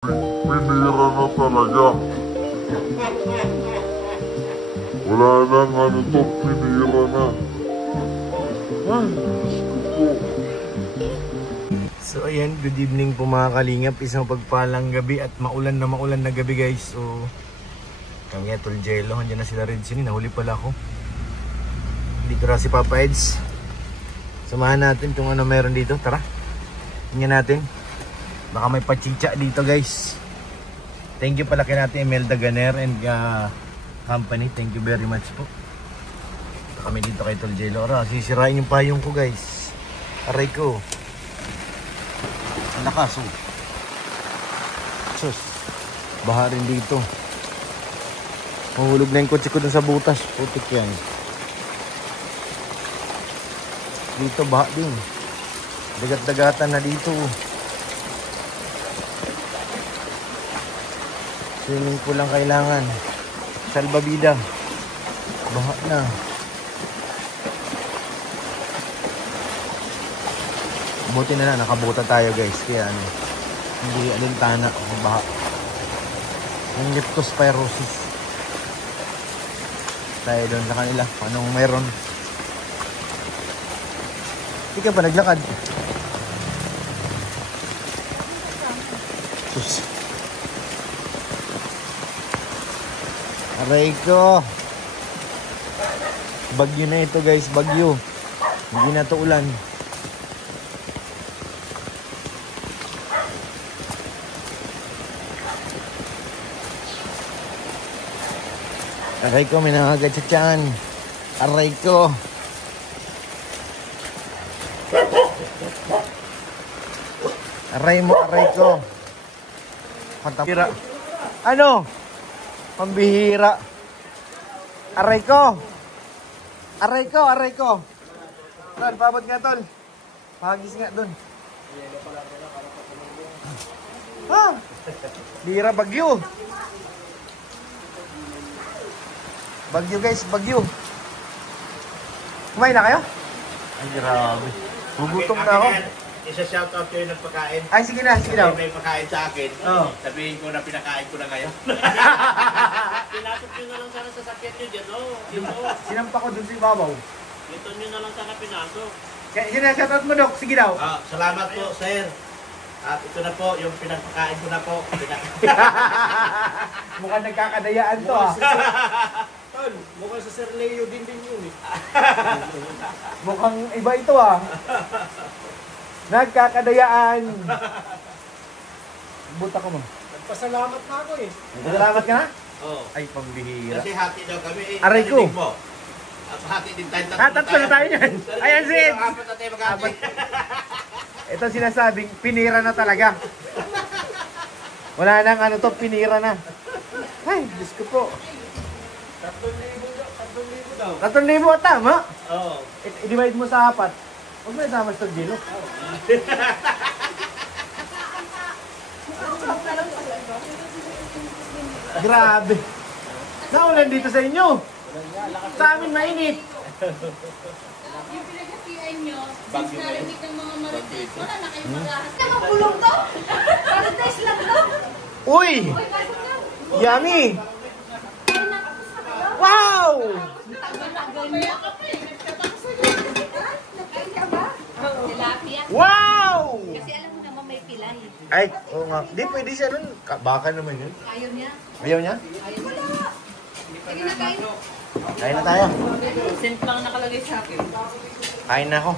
Pinira na talaga. Wala nang ano to, pinira na. Ay, Diyos ko po. So ayan, good evening po mga kalingap. Isang pagpalang gabi at maulan na gabi guys. So kami at Jello, andyan na sila rin sini. Nahuli pala ako. Dito na si Papa Eds. Samahan natin kung ano meron dito. Tara, tingnan natin. Baka may pachicha dito guys. Thank you pala kay natin Imelda Ganer and company. Thank you very much po. Kami dito kay Tol Jello. Sisirain yung payong ko guys. Aray ko. Ang lakas oh. Sus. Baha rin dito. Mahulog na yung kotse ko dun sa butas. Putik yan. Dito baha din. Dagat-dagatan na dito. Swimming pool lang kailangan. Salbabida. Baha na. Buti na nakabuta tayo guys. Kaya ano, hindi alintana ang baha. Yung leptospirosis. Tayo doon sa kanila. Anong meron? Hindi ka pa naglakad. Sus. Aray ko. Bagyo na ito guys. Bagyo. Hindi na ito ulan. Aray ko, may nangagat sa tiyan. Aray ko. Aray mo, aray ko. Pantapira. Ano? Pambihira. Aray ko. Aray ko, aray ko. Tol, pabot nga tol. Pagis nga dun. Ha? Bihira, bagyo. Bagyo guys, bagyo. Kumain na kayo? Ay, grabe. Gugutom na ako. Isa-shoutout ko yung nagpakain. Ay, sige na, sige na. May pakain sa akin. Oh. Sabihin ko na pinakain ko na ngayon. Pinasok nyo na lang sana sa sakyan nyo dyan. Oh. Dito. Sinampa ko dun sa ibabaw. Dito nyo na lang sana pinasok. Kaya yun na, shoutout mo Dok. Sige daw. Salamat po, sir. At ito na po, yung pinapakain ko na po. Mukhang nagkakadayaan to ah. Tol, mukhang sa Sir Leo din yun eh. Mukhang iba ito ah. Nagkakadayaan. Buta ko mo. Nagpasalamat na ako eh. Nagpasalamat ka na? Oo. Ay, pambihira. Kasi hati daw kami eh. Aray ko. Mo. At hati din tayo. Tatlo na tayo yan. Ayan Sid. Apat na tayo mag-hati. Ito sinasabing, pinira na talaga. Wala nang ano to, pinira na. Ay, Diyos ko po. 3,000 daw. 3,000 tama? Oo. I-divide mo sa 4. Huwag mo isama sa Jello. Grabe. Naulan dito sa inyo. Sa amin mainit. Yung pinag-hapian nyo, since narinig ng mga marites, wala na kayong mag-ahas. Nakapulong to? Marites lang to? Uy! Yummy! Wow! Tagal niya ka pa eh. Nagkain ka ba? Tilapia. Wow! Kasi alam mo naman may pilay. Ay, oo nga. Di pwede siya nun. Baka naman yun. Ayaw niya. Ayaw niya? Ayaw wala. Sige na kain. Kain na tayo. Sent lang nakalagay sa akin. Kain na ako.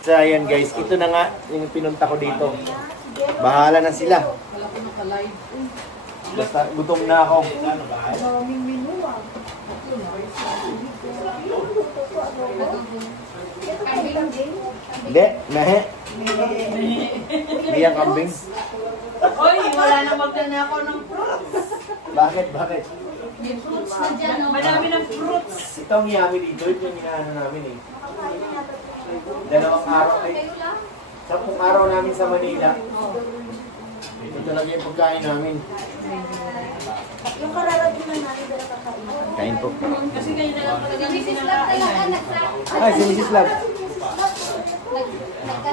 So ayan guys, ito na nga yung pinunta ko dito. Bahala na sila. Basta gutom na ako. Hindi, mehe. Hindi ang kambing. Oy, wala nang magnanakaw ng fruits. Bakit? Bakit? May fruits na dyan, no? Madami ng fruits. Ito ang yummy dito. Ito yung inaano namin eh. 2 araw ay 10 araw namin sa Manila. Ito talaga yung pagkain namin. Yung kararating na namin dala kakain. Kain po. Kasi kayo na lang talaga hindi sinakain. Ay, si Mrs. Love.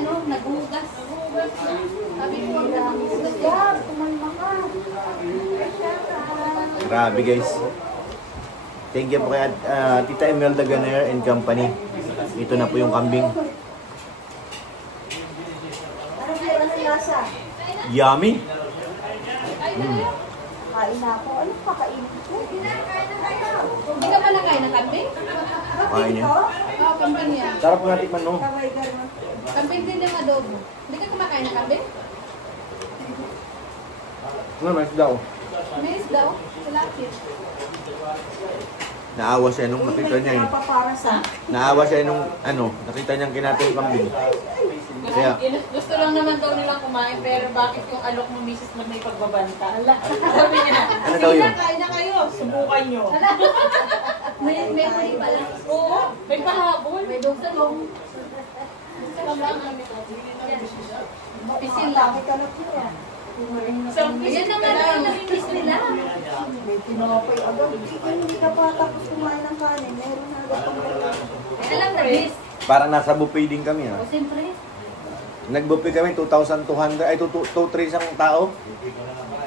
Nag-hugas. Sabi ko, wag na mamulat. Yeah, kumalma ka. Grabe guys. Thank you po kay Tita Imelda Ganer and Company. Ito na po yung kambing. Ano lasa? Yummy! Kain na ako. Ano kakain ko? Hindi ka pa nakain ng kambing? Kain niya. Oo, kambing yan. Sarap nga tikman no. Kaway gano'n. Kambing din yung adobo. Hindi ka kumakain ng kambing? Ano, mas daw. May isda, oh. Tilapia. Naawa siya nung nakita niya eh. Para sa... Naawa siya nung nakita niyang kinatay yung kambing. Kaya, Gusto lang naman daw nilang kumain, pero bakit yung alok mo misis na may pagbabanta? Sabi niya, ano daw yun? kain na kayo, subukan nyo. May huli pala. Oo, may pahabol. May dugtong. Pisil lang. Bakit ka na po yan? Ayan naman ang naminis nila. May tinapay agad. Hindi ka pa tapos kumain ng kanin. Meron na agad pang Kaya lang nabis. Parang nasa buffet din kami O, ha. siyempre. Nag-buffet kami, 2,200, ay 2,300 isang tao.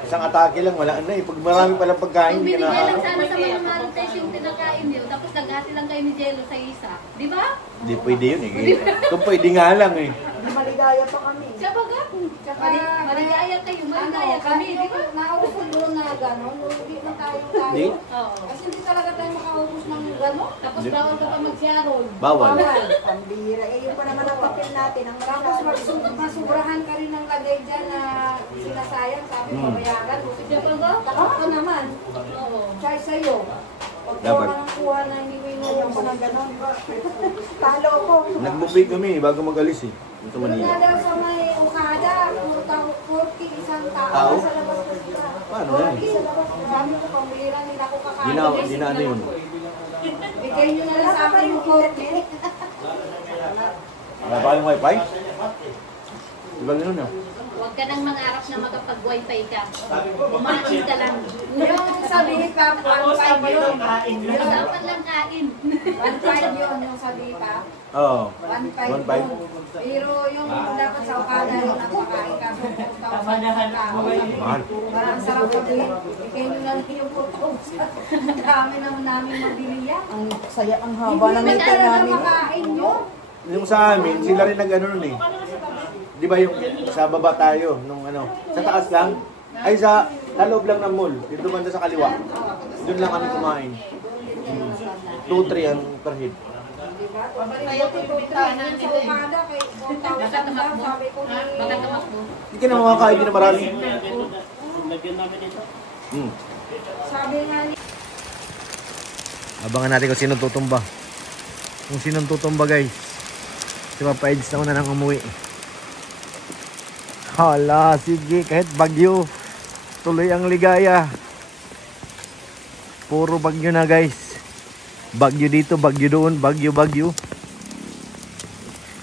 Isang atake lang, wala na eh. Pag marami palang pagkain, Kung hindi ka binigyan lang na. sana sa mga marites yung tinakain niyo, tapos naghati lang kayo ni Jello sa isa. Di ba? Hindi pwede yun eh. Kung pwede nga lang eh. Di maligaya pa kami. Siya baga. Maligaya kayo, maligaya kami. Di ba? Naubos ko doon na gano'n. Hindi na tayo Hindi? Oo. Kasi hindi talaga tayo makaubos ng gano'n. Tapos bawal ka pa mag-sharon. Bawal. Pambira. Eh, yun pa naman ang papel natin. Ang tapos masubrahan ka rin ng lagay dyan na sinasayang. Sabi mo, bayaran. Siya baga. Ako naman. Oo. Try sa'yo. Pag Dapat. ko kuha na hindi mo inuwi mo ng gano'n. Talo ko. Nag-buffet kami bago mag-alis eh. Dito Doon Manila. na daw sa may Okada, 40 isang tao. Tao? Sa labas na sila. Paano yan? 40 sa labas. Sabi ko, pambira nila ako kakain. Di na ano yun. Bigay nyo na lang sa akin yung 40. Wala pa yung wifi? Di ba ganun ah? Huwag ka nang mangarap na makapag-wifi ka. Kumain ka lang. Yung sa Lipa, 1.5 yun. Dapat lang kain. 1.5 yun yung sa Lipa. Oo. 1.5 1.5. yun. Pero yung dapat sa Okada yun ang pakain ka. So, 4,000 tao. Mahal. Parang sarap ko din. Bigay nyo na lang yung 4,000. Ang dami naman namin mabili yan. Ang saya, ang haba Hindi naman naman tayo talaga namin. Makain nyo. Yung sa amin, sila rin nag-ano nun eh. Di ba yung sa baba tayo, nung ano, sa taas lang? Ay sa loob lang ng mall, dito banda sa kaliwa. Doon lang kami kumain. 2-3 ang per head. Baka tumakbo. Hindi ka na makakain, hindi na marami. Lagyan namin dito. Sabi nga ni Abangan natin kung sinong tutumba. Kung sinong tutumba guys. Si Papa Eds na una nang umuwi. Hala, sige, kahit bagyo. Tuloy ang ligaya. Puro bagyo na guys. Bagyo dito, bagyo doon, bagyo.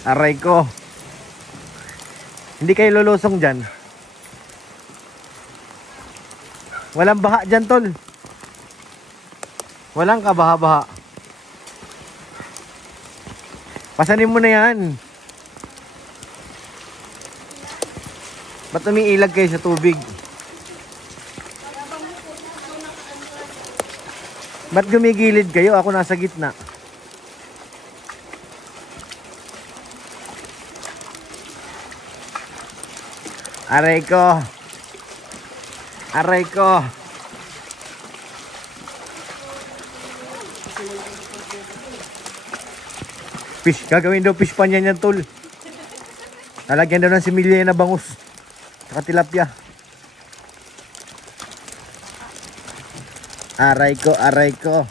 Aray ko. Hindi kayo lulusong dyan. Walang baha dyan, tol. Walang kabaha-baha. Pasanin mo na yan. Ba't umiilag kayo sa tubig? Ba't gumigilid kayo? Ako nasa gitna. Aray ko. Aray ko. Fish, gagawin daw fish pan yan tol. Lalagyan daw ng similya na bangus. Saka tilapia. Aray ko, aray ko.